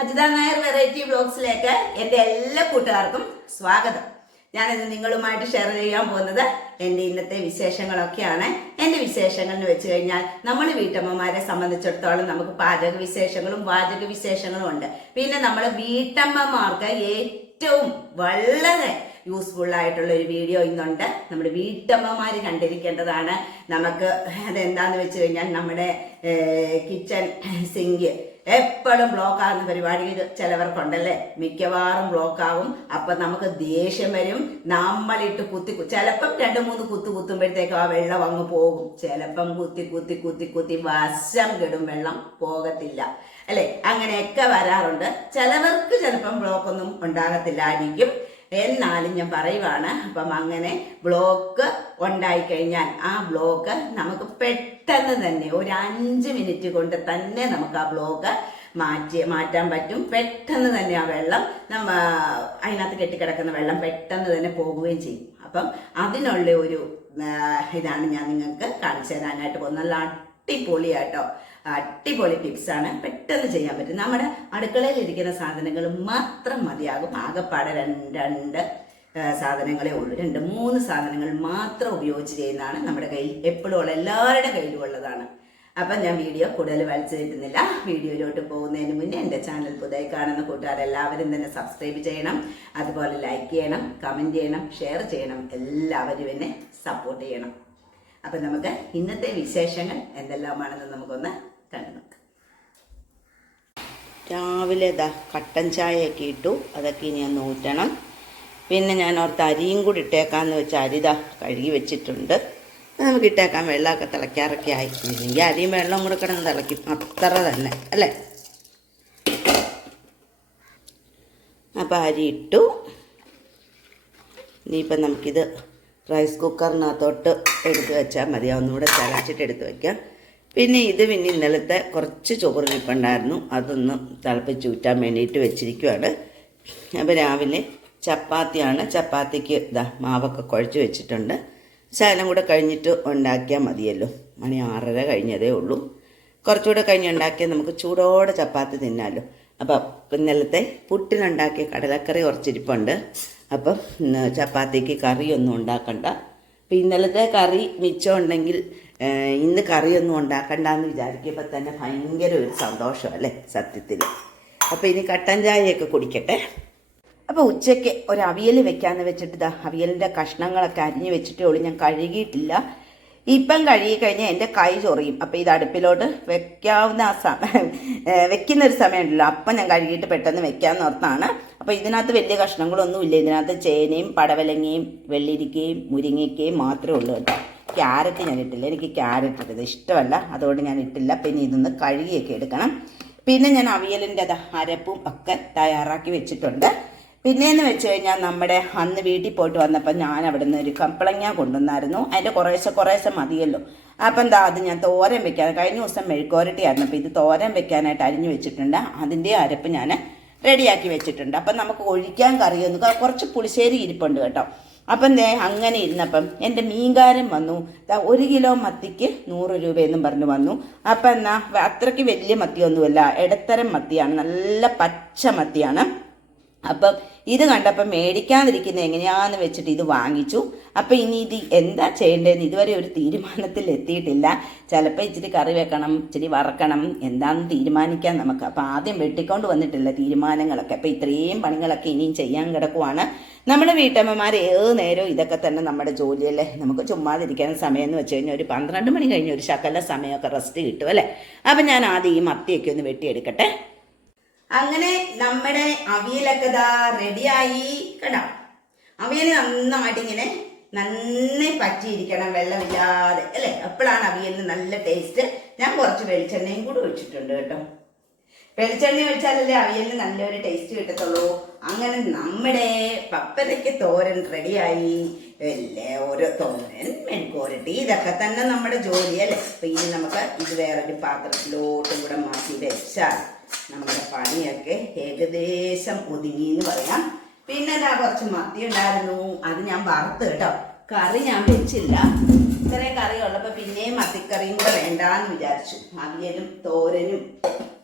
Ajitha Nair variety ബ്ലോഗ്സിലേക്ക് എന്റെ എല്ലാ കൂട്ടുകാർക്കും സ്വാഗതം. ഞാനിന്ന് നിങ്ങളുമായിട്ട് ഷെയർ ചെയ്യാൻ പോകുന്നത് എന്റെ ഇന്നത്തെ വിശേഷങ്ങളൊക്കെയാണ്. എന്റെ വിശേഷങ്ങൾ എന്ന് വെച്ച് കഴിഞ്ഞാൽ നമ്മൾ വീട്ടമ്മമാരെ സംബന്ധിച്ചിടത്തോളം നമുക്ക് പാചക വിശേഷങ്ങളും വാചക വിശേഷങ്ങളും ഉണ്ട്. പിന്നെ നമ്മൾ വീട്ടമ്മമാർക്ക് ഏറ്റവും വളരെ യൂസ്ഫുൾ ആയിട്ടുള്ള ഒരു വീഡിയോ ഇന്നുണ്ട്. നമ്മുടെ വീട്ടമ്മമാർ കണ്ടിരിക്കേണ്ടതാണ്. നമുക്ക് അതെന്താന്ന് വെച്ച് കഴിഞ്ഞാൽ നമ്മുടെ കിച്ചൺ സിങ്ക് എപ്പോഴും ബ്ലോക്ക് ആകുന്ന പരിപാടി ചിലവർക്കുണ്ടല്ലേ? മിക്കവാറും ബ്ലോക്ക് ആകും അപ്പൊ നമുക്ക് ദേഷ്യം വരും. നമ്മളിട്ട് കുത്തി ചിലപ്പം രണ്ട് മൂന്ന് കുത്തു കുത്തുമ്പോഴത്തേക്കും ആ വെള്ളം അങ്ങ് പോകും. ചിലപ്പം കുത്തി കുത്തി കുത്തി കുത്തി വശം കെടും. വെള്ളം പോകത്തില്ല. അല്ലെ? അങ്ങനെയൊക്കെ വരാറുണ്ട്. ചിലവർക്ക് ചിലപ്പം ബ്ലോക്ക് ഒന്നും ഉണ്ടാകത്തില്ലായിരിക്കും. എന്നാലും ഞാൻ പറയുവാണ് അപ്പം അങ്ങനെ ബ്ലോക്ക് ഉണ്ടായി കഴിഞ്ഞാൽ ആ ബ്ലോക്ക് നമുക്ക് പെട്ടെന്ന് തന്നെ ഒരു അഞ്ച് മിനിറ്റ് കൊണ്ട് തന്നെ നമുക്ക് ആ ബ്ലോക്ക് മാറ്റി മാറ്റാൻ പറ്റും. പെട്ടെന്ന് തന്നെ ആ വെള്ളം നമ്മ അതിനകത്ത് കെട്ടിക്കിടക്കുന്ന വെള്ളം പെട്ടെന്ന് തന്നെ പോകുകയും ചെയ്യും. അപ്പം അതിനുള്ള ഒരു ഇതാണ് ഞാൻ നിങ്ങൾക്ക് കാണിച്ചു തരാനായിട്ട് പോകുന്നത്. നല്ല അടിപൊളിയാട്ടോ. അടിപൊളി ടിപ്സാണ് പെട്ടെന്ന് ചെയ്യാൻ പറ്റും. നമ്മുടെ അടുക്കളയിൽ ഇരിക്കുന്ന സാധനങ്ങൾ മാത്രം മതിയാകും. ആകെപ്പാടെ രണ്ട് രണ്ട് സാധനങ്ങളെ ഉള്ളൂ. രണ്ട് മൂന്ന് സാധനങ്ങൾ മാത്രം ഉപയോഗിച്ച് ചെയ്യുന്നതാണ് നമ്മുടെ കയ്യിൽ എപ്പോഴും ഉള്ള എല്ലാവരുടെ കയ്യിലും ഉള്ളതാണ്. അപ്പം ഞാൻ വീഡിയോ കൂടുതൽ വലിച്ചു കിട്ടുന്നില്ല വീഡിയോയിലോട്ട് പോകുന്നതിന് മുന്നേ എന്റെ ചാനൽ പുതിയ കാണുന്ന കൂട്ടുകാരെല്ലാവരും തന്നെ സബ്സ്ക്രൈബ് ചെയ്യണം. അതുപോലെ ലൈക്ക് ചെയ്യണം കമന്റ് ചെയ്യണം ഷെയർ ചെയ്യണം. എല്ലാവരും എന്നെ സപ്പോർട്ട് ചെയ്യണം. അപ്പം നമുക്ക് ഇന്നത്തെ വിശേഷങ്ങൾ എന്തെല്ലാമാണെന്ന് നമുക്കൊന്ന് നോക്കാം രാവിലെ ഇതാ കട്ടൻ ചായയൊക്കെ ഇട്ടു. അതൊക്കെ ഇനി ഒന്ന് ഊറ്റണം. പിന്നെ ഞാൻ ഓർത്ത് അരിയും കൂടി ഇട്ടേക്കാന്ന് വെച്ച് അരിതാ കഴുകി വെച്ചിട്ടുണ്ട്. നമുക്ക് ഇട്ടേക്കാം. വെള്ളമൊക്കെ തിളയ്ക്കാറൊക്കെ ആയി. ഇല്ലെങ്കിൽ അരിയും വെള്ളം കൂടെ കിടന്ന് തിളയ്ക്കും. അത്ര തന്നെ. അല്ലേ? അപ്പം അരി ഇട്ടു. ഇനിയിപ്പം നമുക്കിത് റൈസ് കുക്കറിനകത്തോട്ട് എടുത്ത് വെച്ചാൽ മതി. ഒന്നുകൂടെ തിളച്ചിട്ട് എടുത്ത് വെക്കാം. പിന്നെ ഇത് പിന്നെ ഇന്നലത്തെ കുറച്ച് ചോറ് ഇരിപ്പുണ്ടായിരുന്നു. അതൊന്ന് തിളപ്പിച്ച് ഊറ്റാൻ വേണ്ടിയിട്ട് വെച്ചിരിക്കുവാണ്. അപ്പോൾ രാവിലെ ചപ്പാത്തിയാണ്. ചപ്പാത്തിക്ക് ഇതാ മാവൊക്കെ കുഴച്ച് വെച്ചിട്ടുണ്ട്. ശകലം കൂടെ കഴിഞ്ഞിട്ട് ഉണ്ടാക്കിയാൽ മതിയല്ലോ. മണി ആറര കഴിഞ്ഞതേ ഉള്ളൂ. കുറച്ചുകൂടെ കഴിഞ്ഞ് ഉണ്ടാക്കിയാൽ നമുക്ക് ചൂടോടെ ചപ്പാത്തി തിന്നാമല്ലോ അപ്പം ഇന്നലത്തെ പുട്ടിനുണ്ടാക്കിയ കടലക്കറി കുറച്ചിരിപ്പുണ്ട്. അപ്പം ചപ്പാത്തിക്ക് കറിയൊന്നും ഉണ്ടാക്കണ്ട. അപ്പം ഇന്നലത്തെ കറി മിച്ചം ഉണ്ടെങ്കിൽ ഇന്ന് കറിയൊന്നും ഉണ്ടാക്കണ്ട എന്ന് വിചാരിക്കുമ്പോൾ തന്നെ ഭയങ്കര ഒരു സന്തോഷം അല്ലേ സത്യത്തിൽ അപ്പോൾ ഇനി കട്ടൻ ചായയൊക്കെ കുടിക്കട്ടെ. അപ്പോൾ ഉച്ചയ്ക്ക് ഒരു അവിയൽ വെക്കാന്ന് വെച്ചിട്ട് ഇതാ അവിയലിന്റെ കഷ്ണങ്ങളൊക്കെ അരിഞ്ഞ് വെച്ചിട്ടേ ഉള്ളൂ. ഞാൻ കഴുകിയിട്ടില്ല. ഇപ്പം കഴുകി കഴിഞ്ഞാൽ എന്റെ കൈ ചൊറിയും. അപ്പോൾ ഇത് അടുപ്പിലോട്ട് വെക്കാവുന്ന ആ സമയം വെക്കുന്ന ഒരു സമയമുണ്ടല്ലോ. അപ്പം ഞാൻ കഴുകിയിട്ട് പെട്ടെന്ന് വെക്കാമെന്ന് ഓർത്താണ്. അപ്പോൾ ഇതിനകത്ത് വലിയ കഷ്ണങ്ങളൊന്നുമില്ല. ഇതിനകത്ത് ചേനയും പടവലങ്ങയും വെള്ളിരിക്കയും മുരിങ്ങയ്ക്കയും മാത്രമേ ഉള്ളൂ കേട്ടോ. ക്യാരറ്റ് ഞാൻ ഇട്ടില്ല. എനിക്ക് ക്യാരറ്റ് ഇട്ടത് ഇഷ്ടമല്ല. അതുകൊണ്ട് ഞാൻ ഇട്ടില്ല. പിന്നെ ഇതൊന്ന് കഴുകിയൊക്കെ എടുക്കണം. പിന്നെ ഞാൻ അവിയലിന്റെ അരപ്പും ഒക്കെ തയ്യാറാക്കി വെച്ചിട്ടുണ്ട്. പിന്നെയെന്ന് വെച്ച് കഴിഞ്ഞാൽ നമ്മുടെ അന്ന് വീട്ടിൽ പോയിട്ട് വന്നപ്പോൾ ഞാൻ അവിടെ നിന്ന് ഒരു കമ്പളങ്ങ കൊണ്ടുവന്നായിരുന്നു. അതിന്റെ കുറേശ്ശെ കുറേശ്ശെ മതിയല്ലോ. അപ്പം എന്താ അത് ഞാൻ തോരൻ വെക്കാൻ കഴിഞ്ഞ ദിവസം മെഴുക്കോരട്ടിയായിരുന്നു അപ്പോൾ ഇത് തോരൻ വെക്കാനായിട്ട് അരിഞ്ഞു വെച്ചിട്ടുണ്ട്. അതിന്റെ അരപ്പ് ഞാൻ റെഡിയാക്കി വെച്ചിട്ടുണ്ട്. അപ്പം നമുക്ക് ഒഴിക്കാൻ കറിയൊന്നും കുറച്ച് പുളിശ്ശേരി ഇരിപ്പുണ്ട് കേട്ടോ. അപ്പം ദേ അങ്ങനെ ഇരുന്നപ്പം എന്റെ മീൻകാരൻ വന്നു. ഒരു കിലോ മത്തിക്ക് നൂറ് രൂപയെന്നും പറഞ്ഞു വന്നു. അപ്പം എന്നാ അത്രയ്ക്ക് വലിയ മത്തിയൊന്നുമല്ല. ഇടത്തരം മത്തിയാണ്. നല്ല പച്ച മത്തിയാണ്. അപ്പം ഇത് കണ്ടപ്പം മേടിക്കാതിരിക്കുന്നത് എങ്ങനെയാന്ന് വെച്ചിട്ട് ഇത് വാങ്ങിച്ചു. അപ്പം ഇനി ഇത് എന്താ ചെയ്യേണ്ടതെന്ന് ഇതുവരെ ഒരു തീരുമാനത്തിൽ എത്തിയിട്ടില്ല. ചിലപ്പോൾ ഇച്ചിരി കറി വെക്കണം ഇച്ചിരി വറക്കണം എന്താണെന്ന് തീരുമാനിക്കാം നമുക്ക്. അപ്പം ആദ്യം വെട്ടിക്കൊണ്ട് വന്നിട്ടില്ല തീരുമാനങ്ങളൊക്കെ. അപ്പം ഇത്രയും പണികളൊക്കെ ഇനിയും ചെയ്യാൻ കിടക്കുവാണ്. നമ്മുടെ വീട്ടമ്മമാർ ഏത് നേരവും ഇതൊക്കെ തന്നെ നമ്മുടെ ജോലിയല്ലേ? നമുക്ക് ചുമ്മാതിരിക്കാൻ സമയം എന്ന് വെച്ച് കഴിഞ്ഞാൽ ഒരു പന്ത്രണ്ട് മണി കഴിഞ്ഞ് ഒരു ശകല സമയമൊക്കെ റെസ്റ്റ് കിട്ടും അല്ലേ? അപ്പം ഞാൻ ആദ്യം ഈ മത്തിയൊക്കെ ഒന്ന് വെട്ടിയെടുക്കട്ടെ. അങ്ങനെ നമ്മുടെ അവിയലൊക്കെ ഇതാ റെഡിയായി കേട്ടോ അവിയൽ നന്നായിട്ട് ഇങ്ങനെ നന്നായി പറ്റിയിരിക്കണം വെള്ളമില്ലാതെ. അല്ലേ? അപ്പോഴാണ് അവിയലിന് നല്ല ടേസ്റ്റ് ഞാൻ കുറച്ച് വെളിച്ചെണ്ണയും കൂടി ഒഴിച്ചിട്ടുണ്ട് കേട്ടോ. വെളിച്ചെണ്ണ ഒഴിച്ചാലല്ലേ അവിയലിന് നല്ലൊരു ടേസ്റ്റ് കിട്ടത്തുള്ളൂ. അങ്ങനെ നമ്മുടെ പപ്പരയ്ക്ക് തോരൻ റെഡിയായി അല്ലേ? ഓരോ തോരൻ മെഴുക്കോരട്ടി ഇതൊക്കെ തന്നെ നമ്മുടെ ജോലി അല്ലേ? അപ്പൊ ഇനി നമുക്ക് ഇത് വേറൊരു പാത്രത്തിലോട്ടും കൂടെ മാറ്റി വെച്ചാൽ നമ്മുടെ പണിയൊക്കെ ഏകദേശം ഒതുങ്ങി എന്ന് പറയാം. പിന്നെ ഇതാ കുറച്ച് മത്തി ഉണ്ടായിരുന്നു. അത് ഞാൻ വറുത്ത് കേട്ടോ. കറി ഞാൻ വെച്ചില്ല. ഇത്രയും കറി ഉള്ളപ്പോൾ പിന്നെയും മത്തിക്കറിയും കൂടെ വേണ്ടാന്ന് വിചാരിച്ചു. അവിയലും തോരനും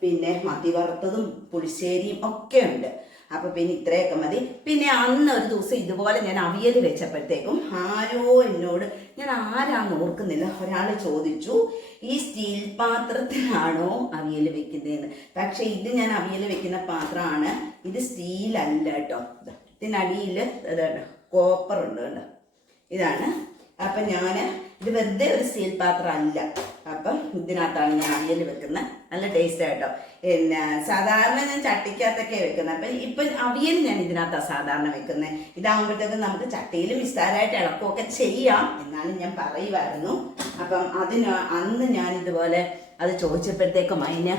പിന്നെ മത്തി വറുത്തതും പുളിശ്ശേരിയും ഒക്കെ ഉണ്ട്. അപ്പൊ പിന്നെ ഇത്രയൊക്കെ മതി. പിന്നെ അന്ന് ഒരു ദിവസം ഇതുപോലെ ഞാൻ അവിയൽ വെച്ചപ്പോഴത്തേക്കും ആരോ എന്നോട് ഞാൻ ആരാന്ന് ഓർക്കുന്നില്ല. ഒരാൾ ചോദിച്ചു ഈ സ്റ്റീൽ പാത്രത്തിലാണോ അവിയൽ വെക്കുന്നതെന്ന് പക്ഷെ ഇത് ഞാൻ അവിയൽ വെക്കുന്ന പാത്രമാണ്. ഇത് സ്റ്റീൽ അല്ല കേട്ടോ. ഇതിനടിയിൽ കോപ്പർ ഉണ്ട് കേട്ടോ ഇതാണ്. അപ്പം ഞാൻ ഇത് വെറുതെ ഒരു സ്റ്റീൽ പാത്രം അല്ല. അപ്പം ഇതിനകത്താണ് ഞാൻ അവിയൽ വെക്കുന്നത്. നല്ല ടേസ്റ്റ് ആയിട്ടോ പിന്നെ സാധാരണ ഞാൻ ചട്ടിക്കകത്തൊക്കെ വെക്കുന്നത്. അപ്പം ഇപ്പം അവിയൽ ഞാൻ ഇതിനകത്താണ് സാധാരണ വെക്കുന്നത്. ഇതാകുമ്പോഴത്തേക്കും നമുക്ക് ചട്ടിയിൽ വിസ്താരമായിട്ട് ഇളക്കുമൊക്കെ ചെയ്യാം എന്നാലും ഞാൻ പറയുമായിരുന്നു അപ്പം അതിന് അന്ന് ഞാൻ ഇതുപോലെ അത് ചോദിച്ചപ്പോഴത്തേക്കും അതിന്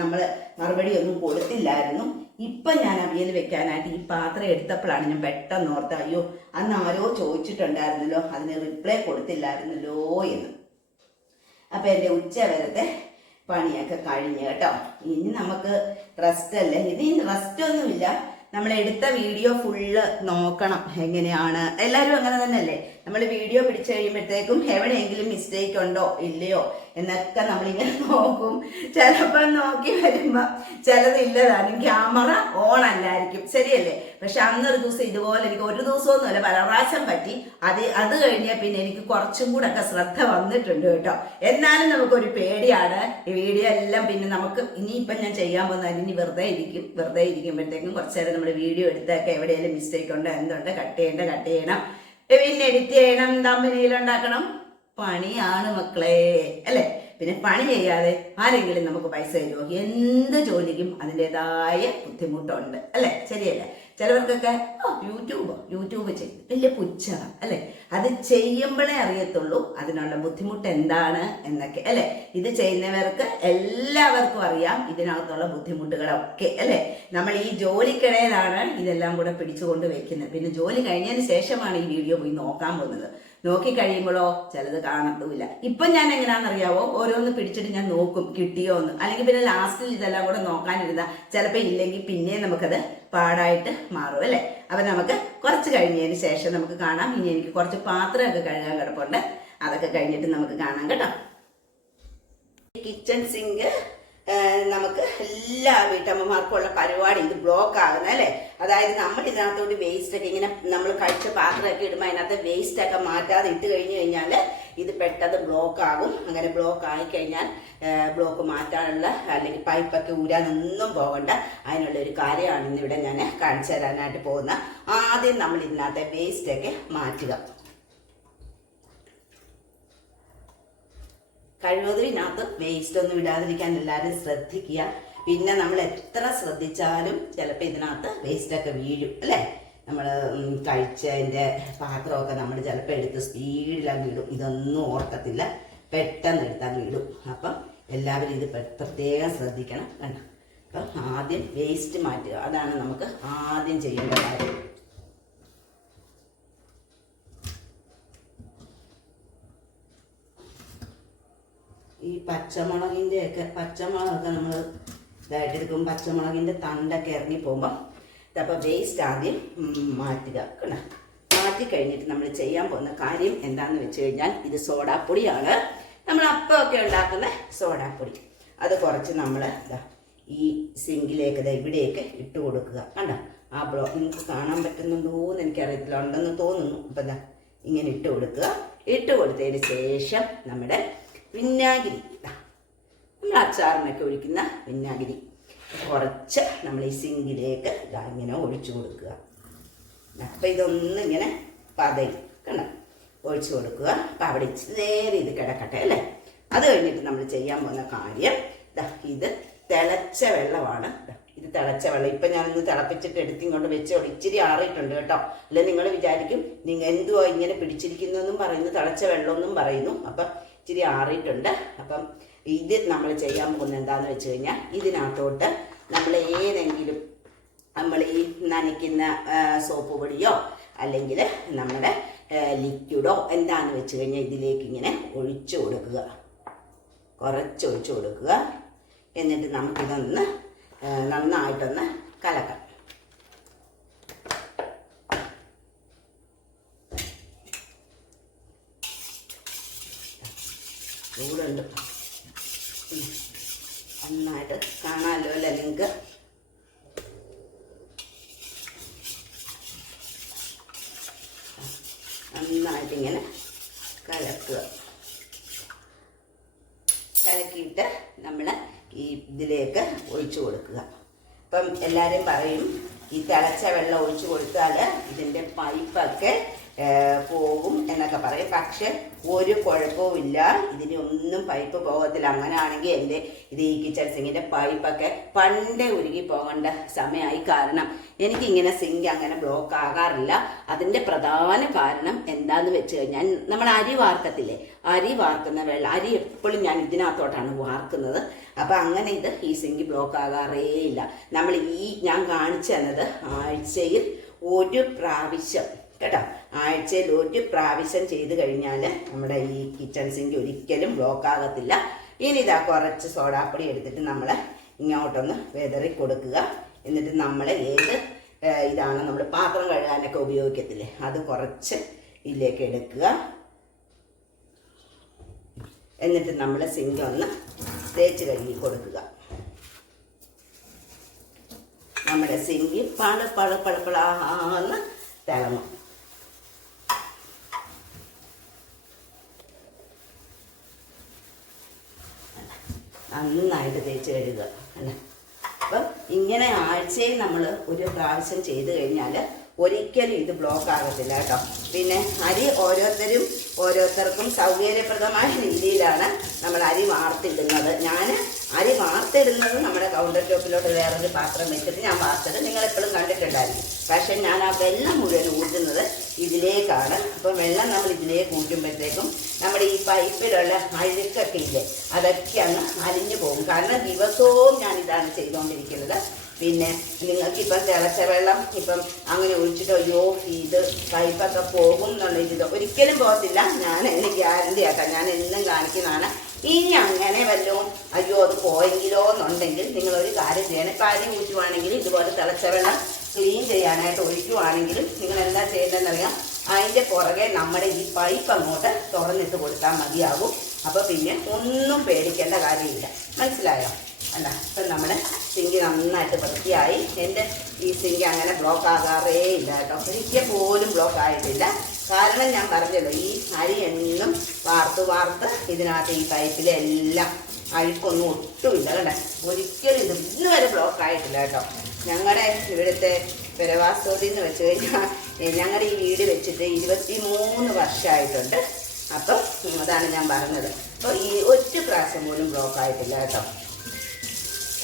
നമ്മൾ മറുപടി ഒന്നും കൊടുത്തില്ലായിരുന്നു. ഇപ്പം ഞാൻ അവിയൽ വെക്കാനായിട്ട് ഈ പാത്രം എടുത്തപ്പോഴാണ് ഞാൻ പെട്ടെന്ന് ഓർത്ത് അയ്യോ അന്ന് ആരോ ചോദിച്ചിട്ടുണ്ടായിരുന്നല്ലോ അതിന് റിപ്ലൈ കൊടുത്തില്ലായിരുന്നല്ലോ എന്ന്. അപ്പം എന്റെ ഉച്ച വരത്തെ പണിയൊക്കെ കഴിഞ്ഞ് കേട്ടോ. ഇനി നമുക്ക് റെസ്റ്റ് അല്ലേ? ഇത് റെസ്റ്റ് ഒന്നുമില്ല. നമ്മൾ എടുത്ത വീഡിയോ ഫുള്ള് നോക്കണം. എങ്ങനെയാണ്? എല്ലാവരും അങ്ങനെ തന്നെയല്ലേ? നമ്മൾ വീഡിയോ പിടിച്ചു കഴിയുമ്പോഴത്തേക്കും എവിടെയെങ്കിലും മിസ്റ്റേക്ക് ഉണ്ടോ ഇല്ലയോ എന്നൊക്കെ നമ്മളിങ്ങനെ നോക്കും. ചിലപ്പോൾ നോക്കി വരുമ്പോൾ ചിലത് ഇല്ലതാനും ക്യാമറ ഓൺ അല്ലായിരിക്കും. ശരിയല്ലേ? പക്ഷെ അന്നൊരു ദിവസം ഇതുപോലെ എനിക്ക് ഒരു ദിവസമൊന്നുമല്ല പല പ്രാവശ്യം പറ്റി. അത് അത് കഴിഞ്ഞാൽ പിന്നെ എനിക്ക് കുറച്ചും കൂടെ ഒക്കെ ശ്രദ്ധ വന്നിട്ടുണ്ട് കേട്ടോ. എന്നാലും നമുക്കൊരു പേടിയാണ്. ഈ വീഡിയോ എല്ലാം പിന്നെ നമുക്ക് ഇനിയിപ്പം ഞാൻ ചെയ്യാൻ പോകുന്നത് ഇനി വെറുതെ ഇരിക്കും. വെറുതെ ഇരിക്കുമ്പോഴത്തേക്കും കുറച്ച് നേരം നമ്മൾ വീഡിയോ എടുത്തൊക്കെ എവിടെയെങ്കിലും മിസ്റ്റേക്ക് ഉണ്ടോ എന്തുണ്ട് കട്ട് ചെയ്യേണ്ട കട്ട് ചെയ്യണം. പിന്നെ എഡിറ്റ് ചെയ്യണം തമ്പനിയിലുണ്ടാക്കണം പണിയാണ് മക്കളെ അല്ലേ? പിന്നെ പണി ചെയ്യാതെ ആരെങ്കിലും നമുക്ക് പൈസ തരുമോ എന്ത് ജോലിക്കും അതിന്റെതായ ബുദ്ധിമുട്ടുണ്ട് അല്ലേ? ശരിയല്ലേ? ചിലവർക്കൊക്കെ യൂട്യൂബ്? യൂട്യൂബോ ചെയ്യും. വലിയ പുച്ഛമാണ് അല്ലേ? അത് ചെയ്യുമ്പോഴേ അറിയത്തുള്ളൂ. അതിനുള്ള ബുദ്ധിമുട്ട് എന്താണ് എന്നൊക്കെ അല്ലേ? ഇത് ചെയ്യുന്നവർക്ക് എല്ലാവർക്കും അറിയാം ഇതിനകത്തുള്ള ബുദ്ധിമുട്ടുകളൊക്കെ അല്ലേ? നമ്മൾ ഈ ജോലിക്കിടയിലാണ് ഇതെല്ലാം കൂടെ പിടിച്ചുകൊണ്ട് വെക്കുന്നത്. പിന്നെ ജോലി കഴിഞ്ഞതിന് ശേഷമാണ് ഈ വീഡിയോ പോയി നോക്കാൻ പോകുന്നത്. നോക്കി കഴിയുമ്പോഴോ ചിലത് കാണത്തുമില്ല. ഇപ്പം ഞാൻ എങ്ങനെയാണെന്നറിയാവോ ഓരോന്ന് പിടിച്ചിട്ട് ഞാൻ നോക്കും കിട്ടിയോ എന്ന് അല്ലെങ്കിൽ പിന്നെ ലാസ്റ്റിൽ ഇതെല്ലാം കൂടെ നോക്കാനിരുന്ന ചിലപ്പോൾ ഇല്ലെങ്കിൽ പിന്നെ നമുക്കത് പാടായിട്ട് മാറും അല്ലേ? അപ്പം നമുക്ക് കുറച്ച് കഴിഞ്ഞതിന് ശേഷം നമുക്ക് കാണാം. ഇനി എനിക്ക് കുറച്ച് പാത്രമൊക്കെ കഴുകാൻ കിടപ്പുണ്ട്. അതൊക്കെ കഴിഞ്ഞിട്ട് നമുക്ക് കാണാം കേട്ടോ. കിച്ചൺ സിങ്ക് നമുക്ക് എല്ലാ വീട്ടമ്മമാർക്കും ഉള്ള പരിപാടി ഇത് ബ്ലോക്ക് ആകുന്ന അല്ലേ? അതായത് നമ്മൾ ഇതിനകത്തോട്ട് വേസ്റ്റ് ഒക്കെ ഇങ്ങനെ നമ്മൾ കഴിച്ച പാത്രമൊക്കെ ഇടുമ്പോൾ അതിനകത്ത് വേസ്റ്റ് ഒക്കെ മാറ്റാതെ ഇട്ട് കഴിഞ്ഞു കഴിഞ്ഞാൽ ഇത് പെട്ടെന്ന് ബ്ലോക്ക് ആകും. അങ്ങനെ ബ്ലോക്ക് ആയി കഴിഞ്ഞാൽ ബ്ലോക്ക് മാറ്റാനുള്ള അല്ലെങ്കിൽ പൈപ്പൊക്കെ ഊരാനൊന്നും പോകണ്ട. അതിനുള്ള ഒരു കാര്യമാണ് ഇന്നിവിടെ ഞാൻ കാണിച്ചു തരാനായിട്ട് പോകുന്ന. ആദ്യം നമ്മൾ ഇതിനകത്തെ വേസ്റ്റ് ഒക്കെ മാറ്റുക. കഴിവതും ഇതിനകത്ത് വേസ്റ്റ് ഒന്നും ഇടാതിരിക്കാൻ എല്ലാവരും ശ്രദ്ധിക്കുക. പിന്നെ നമ്മൾ എത്ര ശ്രദ്ധിച്ചാലും ചിലപ്പോൾ ഇതിനകത്ത് വേസ്റ്റൊക്കെ വീഴും അല്ലേ? നമ്മൾ കഴിച്ചതിന്റെ പാത്രമൊക്കെ നമ്മൾ ചിലപ്പോൾ എടുത്ത് സ്പീഡിലങ്ങ് ഇടും ഇതൊന്നും ഓർക്കത്തില്ല. പെട്ടെന്ന് എടുത്തങ്ങ് വീടും അപ്പം എല്ലാവരും ഇത് പ്ര- പ്രത്യേകം ശ്രദ്ധിക്കണം കണ്ടോ അപ്പം ആദ്യം വേസ്റ്റ് മാറ്റുക. അതാണ് നമുക്ക് ആദ്യം ചെയ്യേണ്ട കാര്യം. ഈ പച്ചമുളകിന്റെ ഒക്കെ പച്ചമുളകൊക്കെ നമ്മൾ ഇതായിട്ട് എടുക്കും പച്ചമുളകിന്റെ തണ്ടൊക്കെ ഇറങ്ങി പോകുമ്പം അപ്പോൾ വേസ്റ്റ് ആദ്യം മാറ്റുക കണ മാറ്റി കഴിഞ്ഞിട്ട് നമ്മൾ ചെയ്യാൻ പോകുന്ന കാര്യം എന്താണെന്ന് വെച്ച് കഴിഞ്ഞാൽ ഇത് സോഡാപ്പൊടിയാണ്. നമ്മൾ അപ്പമൊക്കെ ഉണ്ടാക്കുന്ന സോഡാപ്പൊടി. അത് കുറച്ച് നമ്മൾ ഇതാ ഈ സിങ്കിലേക്ക് ദാ ഇവിടെയൊക്കെ ഇട്ട് കൊടുക്കുക കണ്ടോ? ആ ബ്ലോ നിങ്ങൾക്ക് കാണാൻ പറ്റുന്നുണ്ടോ എന്ന് എനിക്കറിയത്തില്ല. ഉണ്ടെന്ന് തോന്നുന്നു. അപ്പം ഇതാ ഇങ്ങനെ ഇട്ട് കൊടുക്കുക. ഇട്ട് കൊടുത്തതിന് ശേഷം നമ്മുടെ വിനാഗിരി. ഇതാ നമ്മൾ അച്ചാറിനൊക്കെ ഒഴിക്കുന്ന വിനാഗിരി. കുറച്ച് നമ്മൾ ഈ സിങ്കിലേക്ക് ഇങ്ങനെ ഒഴിച്ചു കൊടുക്കുക. അപ്പം ഇതൊന്നും ഇങ്ങനെ പതയും കണ്ടോ? ഒഴിച്ചു കൊടുക്കുക. അപ്പം അവിടെ നേരം ഇത് കിടക്കട്ടെ അല്ലേ? അത് കഴിഞ്ഞിട്ട് നമ്മൾ ചെയ്യാൻ പോകുന്ന കാര്യം ഇത് തിളച്ച വെള്ളമാണ്. ഇത് തിളച്ച വെള്ളം. ഇപ്പം ഞാനൊന്ന് തിളപ്പിച്ചിട്ട് എടുത്തിങ്ങോട്ട് വെച്ചോളൂ ഇച്ചിരി ആറിയിട്ടുണ്ട് കേട്ടോ. അല്ലെ നിങ്ങൾ വിചാരിക്കും നിങ്ങൾ എന്തുവാ ഇങ്ങനെ പിടിച്ചിരിക്കുന്നതെന്നും പറയുന്നു തിളച്ച വെള്ളമെന്നും പറയുന്നു. അപ്പം ഇച്ചിരി ആറിയിട്ടുണ്ട്. അപ്പം ഇത് നമ്മൾ ചെയ്യാൻ പോകുന്നത് എന്താണെന്ന് വെച്ച് കഴിഞ്ഞാൽ ഇതിനകത്തോട്ട് നമ്മൾ ഏതെങ്കിലും നമ്മൾ ഈ നനയ്ക്കുന്ന സോപ്പ് പൊടിയോ അല്ലെങ്കിൽ നമ്മുടെ ലിക്വിഡോ എന്താന്ന് വെച്ച് കഴിഞ്ഞാൽ ഇതിലേക്ക് ഇങ്ങനെ ഒഴിച്ചു കൊടുക്കുക. കുറച്ച് ഒഴിച്ചു കൊടുക്കുക. എന്നിട്ട് നമുക്കിതൊന്ന് നന്നായിട്ടൊന്ന് കലക്കാം. ചൂടുണ്ട്. നിങ്ങൾക്ക് നന്നായിട്ടിങ്ങനെ കലക്കുക. കലക്കിയിട്ട് നമ്മൾ ഈ ഇതിലേക്ക് ഒഴിച്ചു കൊടുക്കുക. അപ്പം എല്ലാവരും പറയും ഈ തിളച്ച വെള്ളം ഒഴിച്ചു കൊടുത്താൽ ഇതിന്റെ പൈപ്പൊക്കെ പോകും എന്നൊക്കെ പറയും. പക്ഷെ ഒരു കുഴപ്പവും ഇല്ല. ഇതിന് ഒന്നും പൈപ്പ് പോകത്തില്ല. അങ്ങനെയാണെങ്കിൽ എന്റെ ഇത് ഈ കിച്ചൺ സിങ്ങിന്റെ പൈപ്പൊക്കെ പണ്ടേ ഉരുകി പോകേണ്ട സമയമായി കാരണം എനിക്കിങ്ങനെ സിങ്ക് അങ്ങനെ ബ്ലോക്ക് ആകാറില്ല. അതിന്റെ പ്രധാന കാരണം എന്താന്ന് വെച്ച് കഴിഞ്ഞാൽ നമ്മൾ അരി വാർക്കത്തില്ലേ? അരി വാർക്കുന്ന വെള്ളം അരി എപ്പോഴും ഞാൻ ഇതിനകത്തോട്ടാണ് വാർക്കുന്നത്. അപ്പം അങ്ങനെ ഇത് ഈ സിങ്ക് ബ്ലോക്ക് ആകാറേ ഇല്ല. നമ്മൾ ഈ ഞാൻ കാണിച്ചു തന്നത് ആഴ്ചയിൽ ഒരു പ്രാവശ്യം. കേട്ടോ? ആഴ്ചയിൽ ഒരു പ്രാവശ്യം ചെയ്ത് കഴിഞ്ഞാൽ നമ്മുടെ ഈ കിച്ചൺ സിങ്ക് ഒരിക്കലും ബ്ലോക്ക് ആകത്തില്ല. ഇനി ഇതാ കുറച്ച് സോഡാപ്പൊടി എടുത്തിട്ട് നമ്മൾ ഇങ്ങോട്ടൊന്ന് വെതറി കൊടുക്കുക. എന്നിട്ട് നമ്മൾ ഏത് ഇതാണ് നമ്മൾ പാത്രം കഴുകാനൊക്കെ ഉപയോഗിക്കത്തില്ലേ? അത് കുറച്ച് ഇതിലേക്ക് എടുക്കുക. എന്നിട്ട് നമ്മൾ സിങ്ക് ഒന്ന് തേച്ച് കഴുകി കൊടുക്കുക. നമ്മുടെ സിങ്കി പള പള പള പളാന്ന് തിളങ്ങും. നന്നായിട്ട് തേച്ച് കഴുകുക. അല്ല അപ്പം ഇങ്ങനെ ആഴ്ചയിൽ നമ്മൾ ഒരു പ്രാവശ്യം ചെയ്ത് കഴിഞ്ഞാൽ ഒരിക്കലും ഇത് ബ്ലോക്ക് ആകത്തില്ല കേട്ടോ. പിന്നെ അരി ഓരോരുത്തരും ഓരോരുത്തർക്കും സൗകര്യപ്രദമായ രീതിയിലാണ് നമ്മൾ അരി വാർത്തിടുന്നത്. ഞാൻ അരി വാർത്തിടുന്നത് നമ്മുടെ കൗണ്ടർ ടോപ്പിലോട്ട് വേറൊരു പാത്രം വെച്ചിട്ട് ഞാൻ വാർത്തത് നിങ്ങളെപ്പോഴും കണ്ടിട്ടുണ്ടായിരുന്നു പക്ഷേ ഞാൻ ആ വെള്ളം മുഴുവൻ ഊറ്റുന്നത് ഇതിലേക്കാണ്. അപ്പം വെള്ളം നമ്മൾ ഇതിലേക്ക് ഊറ്റുമ്പോഴത്തേക്കും നമ്മുടെ ഈ പൈപ്പിലുള്ള അഴുക്കൊക്കെ ഇല്ലേ അതൊക്കെ അങ്ങ് അലിഞ്ഞു പോകും. കാരണം ദിവസവും ഞാൻ ഇതാണ് ചെയ്തുകൊണ്ടിരിക്കുന്നത്. പിന്നെ നിങ്ങൾക്ക് ഇപ്പം തിളച്ച വെള്ളം ഇപ്പം അങ്ങനെ ഒഴിച്ചിട്ട് അയ്യോ ഇത് പൈപ്പൊക്കെ പോകും എന്നുള്ള ഇത് ഒരിക്കലും പോകത്തില്ല. ഞാൻ അതിന് ഗ്യാരണ്ടി ആക്കാം. ഞാൻ എന്നും കാണിക്കുന്നതാണ്. ഇനി അങ്ങനെ വല്ലതും അയ്യോ അത് പോയെങ്കിലോ എന്നുണ്ടെങ്കിൽ നിങ്ങൾ ഒരു കാര്യം ചെയ്യണം. ഇപ്പം അരി ഊറ്റുവാണെങ്കിൽ ഇതുപോലെ തിളച്ച വെള്ളം ക്ലീൻ ചെയ്യാനായിട്ട് ഒഴിക്കുവാണെങ്കിലും നിങ്ങൾ എന്താ ചെയ്യേണ്ടതെന്നറിയാം അതിന്റെ പുറകെ നമ്മുടെ ഈ പൈപ്പ് അങ്ങോട്ട് തുറന്നിട്ട് കൊടുത്താൽ മതിയാകും. അപ്പോൾ പിന്നെ ഒന്നും പേടിക്കേണ്ട കാര്യമില്ല. മനസ്സിലായോ? അല്ല ഇപ്പം നമ്മുടെ സിങ്ക് നന്നായിട്ട് വൃത്തിയായി. എന്റെ ഈ സിങ്ക് അങ്ങനെ ബ്ലോക്ക് ആകാറേ ഇല്ല കേട്ടോ. ഒരിക്കൽ പോലും ബ്ലോക്ക് ആയിട്ടില്ല. കാരണം ഞാൻ പറഞ്ഞല്ലോ ഈ അരി എന്നും വാർത്ത് വാർത്ത് ഇതിനകത്ത് ഈ പൈപ്പിലെല്ലാം അഴുക്കൊന്നും ഒട്ടുമില്ല കണ്ടേ? ഒരിക്കലും ഇത് ഇന്ന് വരെ ബ്ലോക്ക് ആയിട്ടില്ല കേട്ടോ. ഞങ്ങളുടെ ഇവിടുത്തെ പെരവാസ്തോതി എന്ന് വെച്ച് കഴിഞ്ഞാൽ ഞങ്ങളുടെ ഈ വീട് വെച്ചിട്ട് ഇരുപത്തി മൂന്ന് വർഷമായിട്ടുണ്ട് അപ്പം അതാണ് ഞാൻ പറഞ്ഞത്. അപ്പോൾ ഈ ഒറ്റ പ്രാവശ്യം പോലും ബ്ലോക്ക് ആയിട്ടില്ല കേട്ടോ.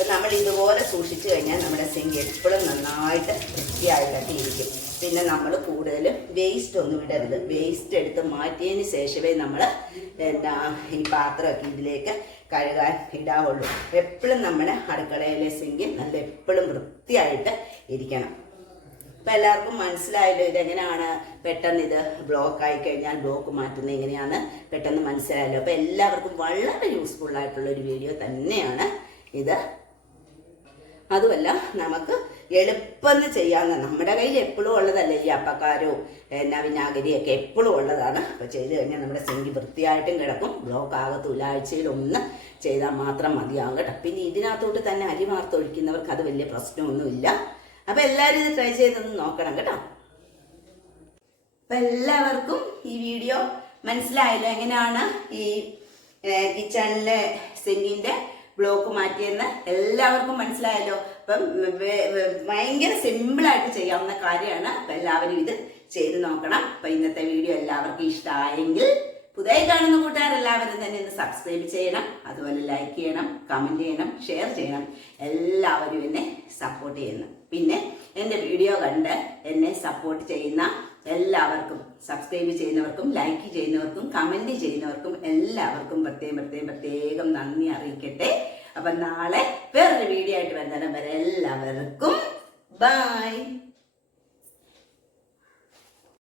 അപ്പം നമ്മൾ ഇതുപോലെ സൂക്ഷിച്ചു കഴിഞ്ഞാൽ നമ്മുടെ സിങ്ക് എപ്പോഴും നന്നായിട്ട് വൃത്തിയായിട്ടൊക്കെ ഇരിക്കും പിന്നെ നമ്മൾ കൂടുതൽ വേസ്റ്റ് ഒന്നും ഇടരുത്. വേസ്റ്റ് എടുത്ത് മാറ്റിയതിന് ശേഷമേ നമ്മൾ എന്താ ഈ പാത്രമൊക്കെ ഇതിലേക്ക് കഴുകാൻ ഇടാവുള്ളൂ. എപ്പോഴും നമ്മുടെ അടുക്കളയിലെ സിങ്ക് നല്ല എപ്പോഴും വൃത്തിയായിട്ട് ഇരിക്കണം. ഇപ്പം എല്ലാവർക്കും മനസ്സിലായല്ലോ ഇതെങ്ങനെയാണ് പെട്ടെന്ന് ഇത് ബ്ലോക്ക് ആയി കഴിഞ്ഞാൽ ബ്ലോക്ക് മാറ്റുന്നത് എങ്ങനെയാണ് പെട്ടെന്ന് മനസ്സിലായല്ലോ. അപ്പം എല്ലാവർക്കും വളരെ യൂസ്ഫുൾ ആയിട്ടുള്ള ഒരു വീഡിയോ തന്നെയാണ് ഇത്. അതുമല്ല നമുക്ക് എളുപ്പമെന്ന് ചെയ്യാവുന്ന നമ്മുടെ കയ്യിൽ എപ്പോഴും ഉള്ളതല്ലേ ഈ അപ്പക്കാരോ എന്നാ വിനാഗിരിയൊക്കെ എപ്പോഴും ഉള്ളതാണ്. അപ്പോൾ ചെയ്ത് കഴിഞ്ഞാൽ നമ്മുടെ സിങ്കി വൃത്തിയായിട്ടും കിടക്കും. ബ്ലോക്ക് ആകത്ത് ആഴ്ചയിൽ ഒന്ന് ചെയ്താൽ മാത്രം മതിയാകും കേട്ടോ. പിന്നെ ഇതിനകത്തോട്ട് തന്നെ അരി വാർത്തൊഴിക്കുന്നവർക്ക് അത് വലിയ പ്രശ്നമൊന്നുമില്ല. അപ്പോൾ എല്ലാവരും ഇത് ട്രൈ ചെയ്തൊന്ന് നോക്കണം കേട്ടോ. അപ്പം എല്ലാവർക്കും ഈ വീഡിയോ മനസ്സിലായല്ലോ? എങ്ങനെയാണ് ഈ കിച്ചണിലെ സിങ്കിന്റെ ബ്ലോക്ക് മാറ്റിയെന്ന് എല്ലാവർക്കും മനസ്സിലായല്ലോ. അപ്പം ഭയങ്കര സിമ്പിളായിട്ട് ചെയ്യാവുന്ന കാര്യമാണ്. അപ്പം എല്ലാവരും ഇത് ചെയ്ത് നോക്കണം. അപ്പം ഇന്നത്തെ വീഡിയോ എല്ലാവർക്കും ഇഷ്ടമായെങ്കിൽ പുതിയ കാണുന്ന കൂട്ടുകാരെല്ലാവരും തന്നെ ഒന്ന് സബ്സ്ക്രൈബ് ചെയ്യണം. അതുപോലെ ലൈക്ക് ചെയ്യണം കമന്റ് ചെയ്യണം ഷെയർ ചെയ്യണം. എല്ലാവരും എന്നെ സപ്പോർട്ട് ചെയ്യണം പിന്നെ എന്റെ വീഡിയോ കണ്ട് എന്നെ സപ്പോർട്ട് ചെയ്യുന്ന എല്ലാവർക്കും സബ്സ്ക്രൈബ് ചെയ്യുന്നവർക്കും ലൈക്ക് ചെയ്യുന്നവർക്കും കമന്റ് ചെയ്യുന്നവർക്കും എല്ലാവർക്കും പ്രത്യേകം പ്രത്യേകം പ്രത്യേകം നന്ദി അറിയിക്കട്ടെ. അപ്പം നാളെ വേറൊരു വീഡിയോ ആയിട്ട് വരുന്നതിന് വരെ എല്ലാവർക്കും ബൈ